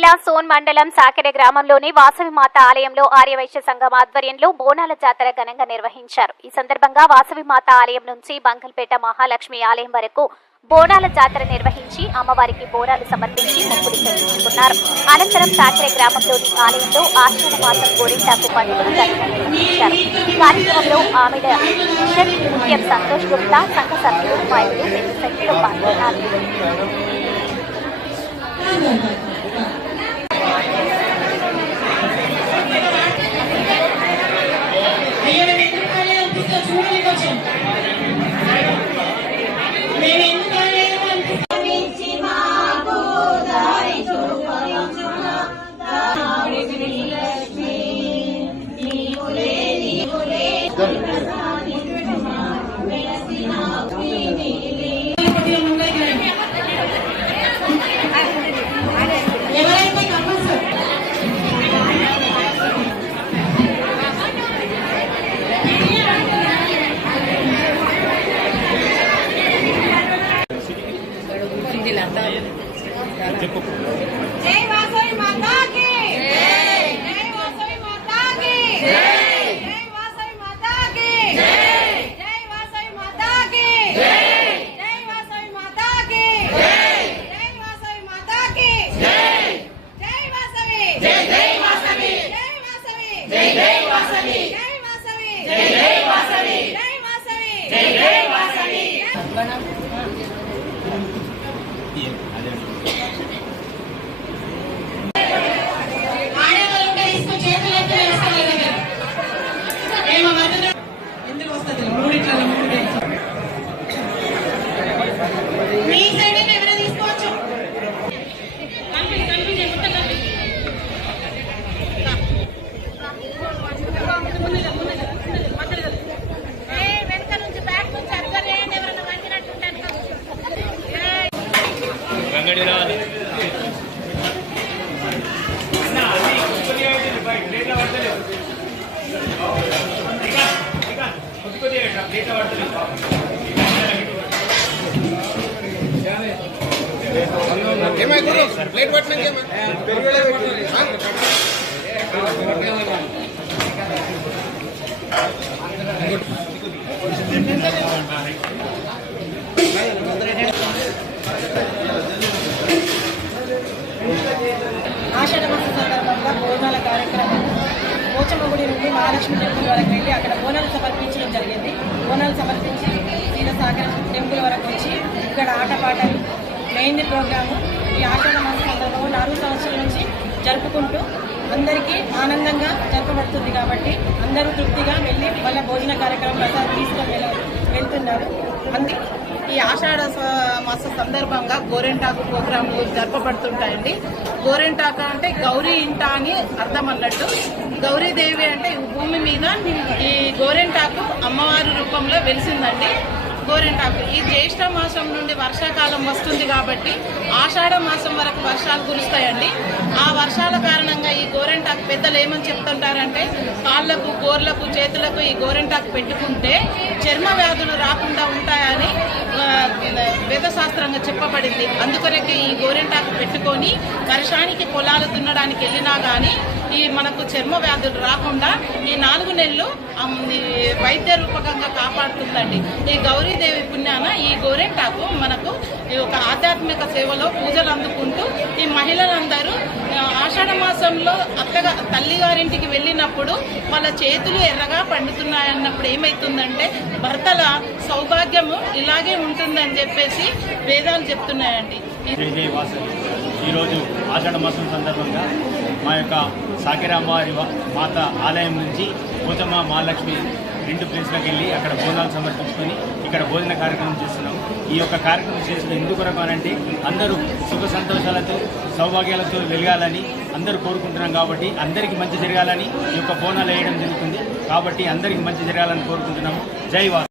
జిల్లా సోన్ మండలం సాకెర గ్రామంలోని వాసవి మాత ఆలయంలో ఆర్యవైశ్య సంఘం ఆధ్వర్యంలో బోనాల జాతర ఘనంగా నిర్వహించారు. ఈ సందర్భంగా వాసవి మాత ఆలయం నుంచి బంగల్పేట మహాలక్ష్మి ఆలయం వరకు బోనాల జాతర నిర్వహించి అమ్మవారికి బోనాలు సమర్పించి మొక్కులు చెల్లించుకున్నారు. అనంతరం సాకెర గ్రామంలోని ఆలయంలో ఆషాఢ మాసం గోరింటాకు పండుగను ఘనంగా నిర్వహించారు. ఈ కార్యక్రమంలో ఆమెడ మిషన్ ముఖ్యం సంతోష్ గుప్తా, సంఘ సభ్యులు, మహిళలు పెద్ద సంఖ్యలో పాల్గొన్నారు. जय वासवी माता की जय, जय वासवी माता की जय, जय वासवी माता की जय, जय वासवी माता की जय, जय वासवी माता की जय, जय वासवी माता की जय, जय वासवी जय, जय वासवी जय वासवी जय, जय वासवी जय वासवी जय, जय वासवी जय वासवी जय, जय वासवी प्लेट पटना ఆషాఢ మాస సందర్భంగా బోనాల కార్యక్రమం పోచమ్మ గుడి నుండి మహాలక్ష్మి టెంపుల్ వరకు వెళ్ళి అక్కడ బోనాలు సమర్పించడం జరిగింది. బోనాలు సమర్పించి సాగర టెంపుల్ వరకు వచ్చి ఇక్కడ ఆటపాటలు మెయిన్ ప్రోగ్రాము ఈ ఆషాఢ మాస సందర్భంలో 4 సంవత్సరాల నుంచి జరుపుకుంటూ అందరికీ ఆనందంగా జరపబడుతుంది కాబట్టి అందరూ తృప్తిగా వెళ్ళి వాళ్ళ భోజన కార్యక్రమం ప్రసాదం తీసుకొని వెళ్తున్నారు. ఈ ఆషాఢ మాస సందర్భంగా గోరెంటాకు ప్రోగ్రాంలు జరపబడుతుంటాయండి. గోరెంటాకు అంటే గౌరీ ఇంట అని అర్థం అన్నట్టు. గౌరీదేవి అంటే భూమి మీద ఈ గోరెంటాకు అమ్మవారి రూపంలో వెలిసిందండి. గోరెంటాకు ఈ జ్యేష్ఠ మాసం నుండి వర్షాకాలం వస్తుంది కాబట్టి ఆషాఢ మాసం వరకు వర్షాలు కురుస్తాయండి. ఆ వర్షాల కారణంగా ఈ గోరెంటాకు పెద్దలు ఏమని చెప్తుంటారంటే కాళ్ళకు, గోర్లకు, చేతులకు ఈ గోరెంటాకు పెట్టుకుంటే చర్మ వ్యాధులు రాకుండా ఉంటాయని వేదశాస్త్రంగా చెప్పబడింది. అందుకొరకే ఈ గోరెంటాకు పెట్టుకొని వర్షానికి పొలాలు దున్నడానికి వెళ్ళినా కానీ ఈ మనకు చర్మ వ్యాధులు రాకుండా ఈ 4 నెలలు వైద్య రూపకంగా కాపాడుతుందండి. ఈ గౌరీదేవి పుణ్యాన ఈ గోరెంటాకు మనకు ఒక ఆధ్యాత్మిక సేవలో పూజలు అందుకుంటూ ఈ మహిళలందరూ ఆషాఢ మాసంలో తల్లిగారింటికి వెళ్ళినప్పుడు వాళ్ళ చేతులు ఎర్రగా పండుతున్నాయన్నప్పుడు ఏమైతుందంటే భర్తల సౌభాగ్యము ఇలాగే ఉంటుందని చెప్పేసి వేదాలు చెప్తున్నాయండి. ఈరోజు ఆషాఢ మాసం సందర్భంగా మా యొక్క సాకెర అమ్మవారి మాత ఆలయం నుంచి పోచమ్మ మహాలక్ష్మి 2 ప్లేస్లకు వెళ్ళి అక్కడ బోనాలు సమర్పించుకొని ఇక్కడ భోజన కార్యక్రమం చేస్తున్నాం. ఈ యొక్క కార్యక్రమం చేసిన ఎందుకొరకు అనంటే అందరూ సుఖ సంతోషాలతో సౌభాగ్యాలతో వెలగాలని అందరూ కోరుకుంటున్నాం. కాబట్టి అందరికీ మంచి జరగాలని ఈ యొక్క బోనాలు వేయడం జరుగుతుంది. కాబట్టి అందరికీ మంచి జరగాలని కోరుకుంటున్నాము. జై వాసవి.